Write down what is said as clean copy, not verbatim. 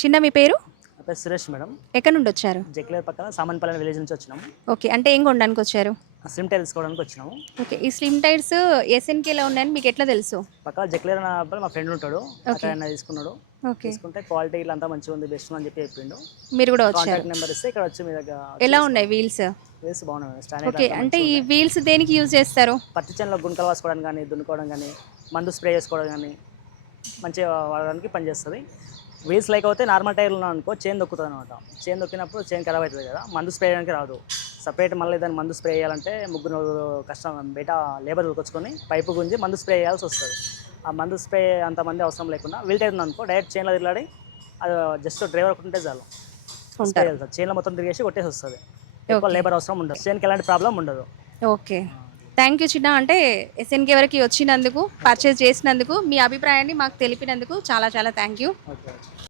చిన్న మీ పేరు? నా పేరు సురేష్ మేడం. ఎక్కడి నుండి వచ్చారు? జక్లేర్ పక్కన సామన్పల్లి విలేజ్ నుంచి వచ్చినాము. ఓకే. అంటే ఏం కొనడానికి వచ్చారు? సిమ్ తెలుసుకోవడానికి వచ్చినాము. ఓకే. ఈ స్లిమ్ టైర్స్ ఎస్ఎన్కేలో ఉన్నాయని మీకు ఎట్లా తెలుసు? పక్కన జక్లేర్ అనే అబ్బాయి మా ఫ్రెండ్ ఉంటాడు. ఓకే. అక్కడ ఆయన తీసుకున్నాడు. ఓకే. తీసుకుంటే క్వాలిటీ ఇట్లా అంతా మంచిగా ఉంది, బెస్ట్ అని చెప్పి చెప్పిండు. మీరు కూడా వచ్చారు. కాంటాక్ట్ నెంబర్ ఇస్తే ఇక్కడ వచ్చి మీ దగ్గర ఎలా ఉన్నాయి వీల్స్? వేసి బాగున్నాయి. Standard okay. అంటే ఈ వీల్స్ దేనికి యూజ్ చేస్తారు? పత్తి చేనులో గుంకలు వాసుకోవడానికి కానీ, దున్నుకోవడం కానీ, మందు స్ప్రే చేసుకోవడం కానీ మంచిగా వాడడానికి పనిచేస్తుంది. వీల్స్ లైక్ అయితే నార్మల్ టైర్లు ఉన్నాం అనుకో చైన్ దొక్కుతుంది అనమాట. చైన్ దొక్కినప్పుడు చైన్ ఖరాబ్ అవుతుంది కదా, మందు స్ప్రే చేయడానికి రాదు. సపరేట్ మళ్ళీ దాన్ని మందు స్ప్రే చేయాలంటే ముగ్గురు కష్టం, బయట లేబర్ దొరుకొచ్చుకొని పైపు గుంజి మందు స్ప్రే చేయాల్సి వస్తుంది. ఆ మందు స్ప్రే అంతమంది అవసరం లేకుండా వీల్ టైర్ ఉందనుకో డైరెక్ట్ చైన్లో తిరలాడి అది జస్ట్ డ్రైవర్ ఉంటే చాలు, స్ప్రే చేస్తారు. చైన్లో మొత్తం తిరిగేసి కొట్టేసి వస్తుంది. ఎక్కువ లేబర్ అవసరం ఉండదు, చైన్కి ఎలాంటి ప్రాబ్లం ఉండదు. ఓకే. థ్యాంక్ యూ చిన్న. అంటే ఎస్ఎన్కే వరకు వచ్చినందుకు, పర్చేస్ చేసినందుకు, మీ అభిప్రాయాన్ని మాకు తెలిపినందుకు చాలా చాలా థ్యాంక్ యూ. ఓకే.